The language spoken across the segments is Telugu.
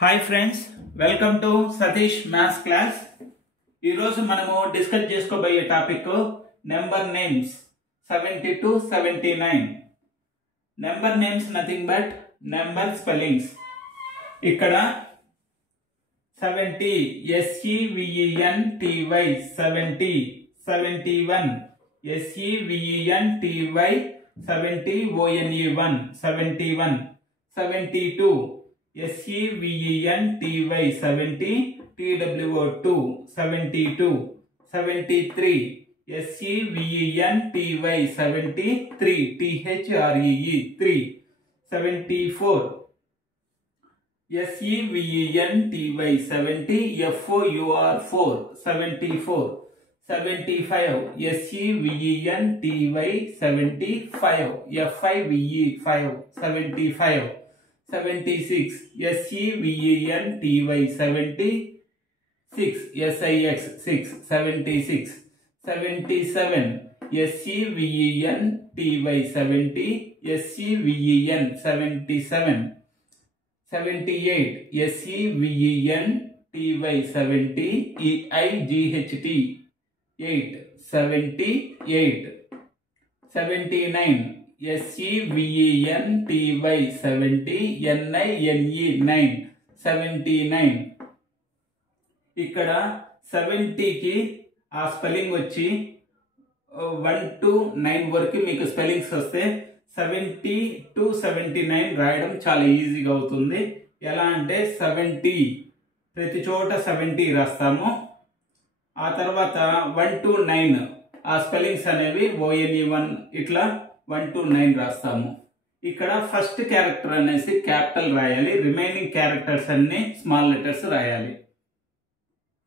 Hi friends, welcome to Satish maths class. ఈరోజు మనము డిస్కస్ చేసుకోబోయే topic number names 70 to 79. Number names nothing but number spellings. ఇక్కడ 70 SEVENTY 70, 71 SEVENTY 70 ONE1 71, 72 SEVENTY 70 TWO2 72, 73 SEVENTY 73 THREE 3, 74 SEVENTY 70 FOUR 4 74, 75 SEVENTY 75 FIVE 5 75, 76 SEVENTY 76 SIX 6 76, 77 SEVENTY 70 SEVEN 77, 78 SEVENTY 70 EIGHT 8 78, 79 SEVENTY 70 NINE 9 79. ఇక్కడ 70కి ఆ స్పెల్లింగ్ వచ్చి 1 to 9 వరకు మీకు స్పెల్లింగ్స్ వస్తే 70 to 79 రాయడం చాలా ఈజీగా అవుతుంది. ఎలా అంటే 70 ప్రతి చోట 70 రాస్తాము. ఆ తర్వాత 1 to 9 ఆ స్పెల్లింగ్స్ అనేవి ONE1 ఇట్లా 1 to 9 రాస్తాము. ఇక్కడ ఫస్ట్ క్యారెక్టర్ అనేసి క్యాపిటల్ రాయాలి, రిమైనింగ్ క్యారెక్టర్స్ అన్ని స్మాల్ లెటర్స్ రాయాలి.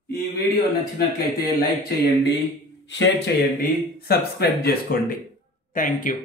ఈ వీడియో నచ్చినట్లయితే లైక్ చేయండి, షేర్ చేయండి, సబ్స్క్రైబ్ చేసుకోండి. Thank you.